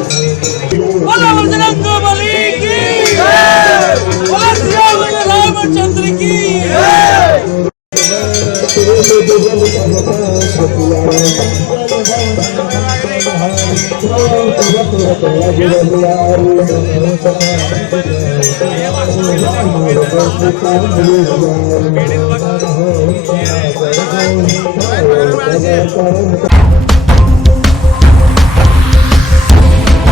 बोला बजरंग बली की जय, बोला सियावर रामचंद्र की जय। Thank you.